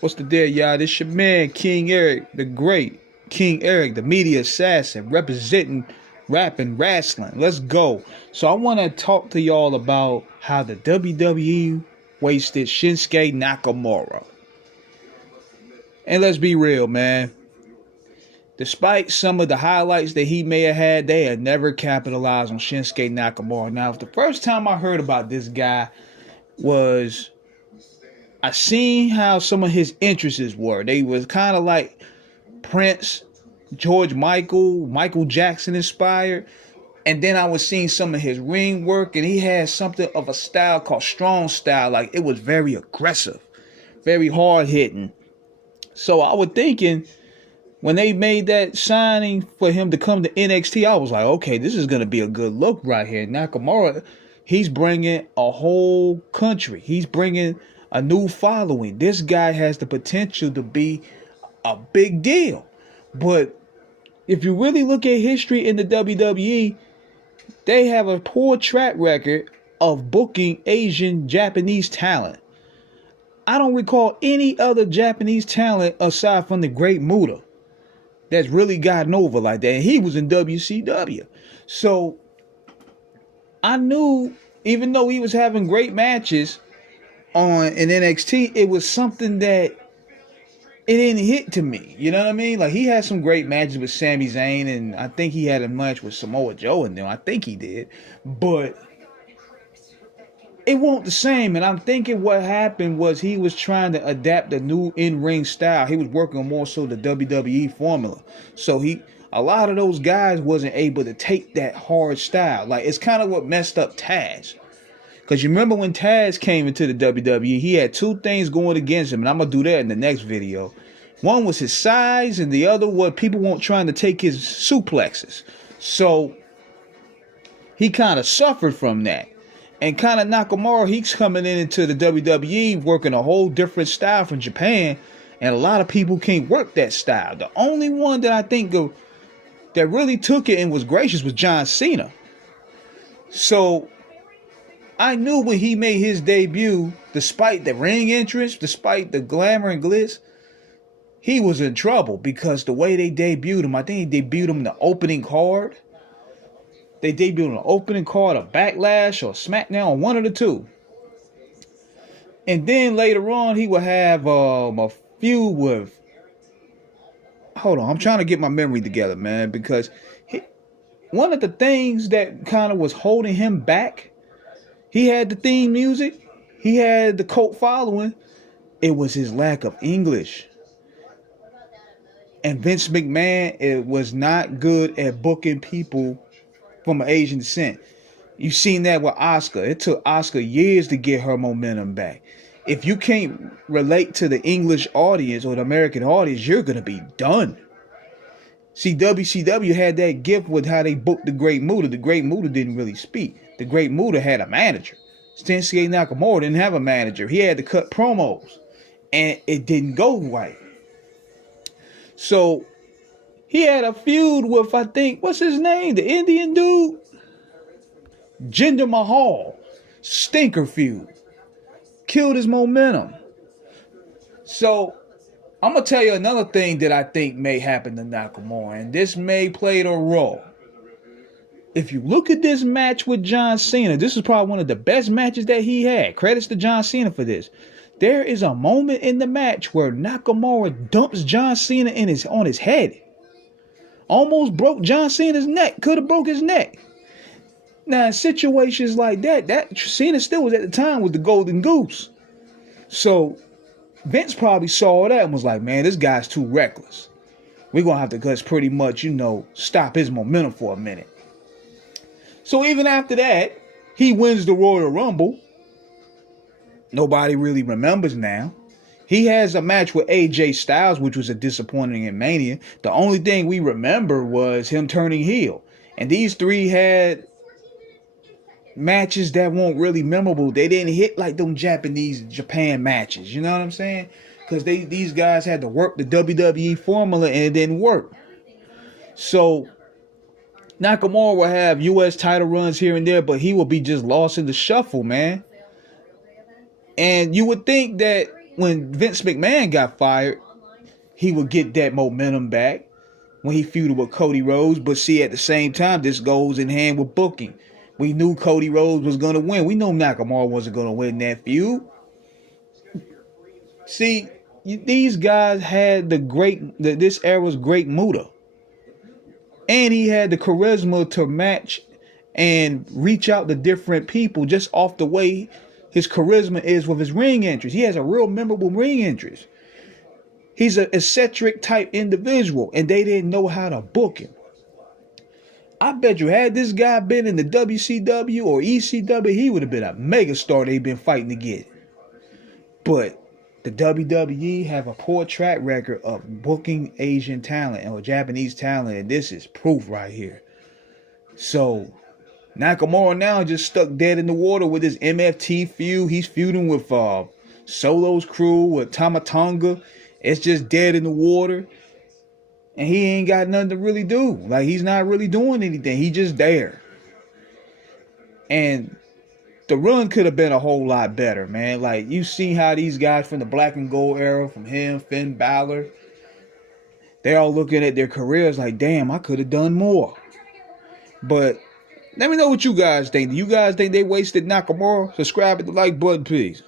What's the deal, y'all? This your man, King Eric, the great King Eric, the media assassin, representing rap and wrestling. Let's go. So I want to talk to y'all about how the WWE wasted Shinsuke Nakamura. And let's be real, man. Despite some of the highlights that he may have had, they had never capitalized on Shinsuke Nakamura. Now, if the first time I heard about this guy was I seen how some of his interests were. They was kind of like Prince, George Michael, Michael Jackson inspired. And then I was seeing some of his ring work, and he had something of a style called strong style. Like it was very aggressive, very hard hitting. So I was thinking when they made that signing for him to come to NXT, I was like, okay, this is going to be a good look right here. Nakamura, he's bringing a whole country. He's bringing a new following. This guy has the potential to be a big deal. But if you really look at history in the WWE, they have a poor track record of booking Asian Japanese talent. I don't recall any other Japanese talent aside from the Great Muta that's really gotten over like that. And he was in WCW. So I knew, even though he was having great matches on in NXT, it was something that it didn't hit to me. You know what I mean? Like he had some great matches with Sami Zayn, and I think he had a match with Samoa Joe in them. I think he did. But it wasn't the same. And I'm thinking what happened was he was trying to adapt a new in-ring style. He was working on more so the WWE formula. So a lot of those guys wasn't able to take that hard style. Like it's kind of what messed up Taz. Because you remember when Taz came into the WWE, he had two things going against him. And I'm going to do that in the next video. One was his size, and the other was people weren't trying to take his suplexes. So he kind of suffered from that. And kind of Nakamura, he's coming into the WWE working a whole different style from Japan. And a lot of people can't work that style. The only one that I think that really took it and was gracious was John Cena. So I knew when he made his debut, despite the ring entrance, despite the glamour and glitz, he was in trouble because the way they debuted him, I think they debuted him in the opening card. They debuted on the opening card of Backlash or SmackDown, one of the two. And then later on, he would have a feud with... Hold on, I'm trying to get my memory together, man, because one of the things that kind of was holding him back, he had the theme music, he had the cult following, it was his lack of English. And Vince McMahon was not good at booking people from an Asian descent. You've seen that with Asuka. It took Asuka years to get her momentum back. If you can't relate to the English audience or the American audience, you're going to be done. See, WCW had that gift with how they booked the Great Muta. The Great Muta didn't really speak. The Great Muta had a manager. Shinsuke Nakamura didn't have a manager. He had to cut promos. And it didn't go right. So he had a feud with, I think, what's his name? The Indian dude? Jinder Mahal. Stinker feud. Killed his momentum. So I'm going to tell you another thing that I think may happen to Nakamura. And this may play a role. If you look at this match with John Cena, this is probably one of the best matches that he had. Credits to John Cena for this. There is a moment in the match where Nakamura dumps John Cena on his head. Almost broke John Cena's neck. Could have broke his neck. Now, in situations like that Cena still was at the time with the Golden Goose. So Vince probably saw that and was like, man, this guy's too reckless. We're going to have to just pretty much, stop his momentum for a minute. So even after that, he wins the Royal Rumble. Nobody really remembers now. He has a match with AJ Styles, which was a disappointing in Mania. The only thing we remember was him turning heel. And these three had matches that weren't really memorable. They didn't hit like them Japan matches. You know what I'm saying? Because these guys had to work the WWE formula and it didn't work. So Nakamura will have U.S. title runs here and there, but he will be just lost in the shuffle, man. And you would think that when Vince McMahon got fired, he would get that momentum back when he feuded with Cody Rhodes. But see, at the same time, this goes in hand with booking. We knew Cody Rhodes was going to win. We knew Nakamura wasn't going to win that feud. See, these guys had this era's great Muta. And he had the charisma to match and reach out to different people just off the way his charisma is with his ring entries. He has a real memorable ring entries. He's an eccentric type individual, and they didn't know how to book him. I bet you, had this guy been in the WCW or ECW, he would have been a megastar they've been fighting to get. But the WWE have a poor track record of booking Asian talent or Japanese talent, and this is proof right here. So Nakamura now just stuck dead in the water with his MFT feud. He's feuding with Solo's crew, with Tama Tonga. It's just dead in the water. And he ain't got nothing to really do. Like, he's not really doing anything. He just there. And the run could have been a whole lot better, man. Like, you see how these guys from the black and gold era, from him, Finn Balor, they're all looking at their careers like, damn, I could have done more. But let me know what you guys think. Do you guys think they wasted Nakamura? Subscribe, hit the like button, please.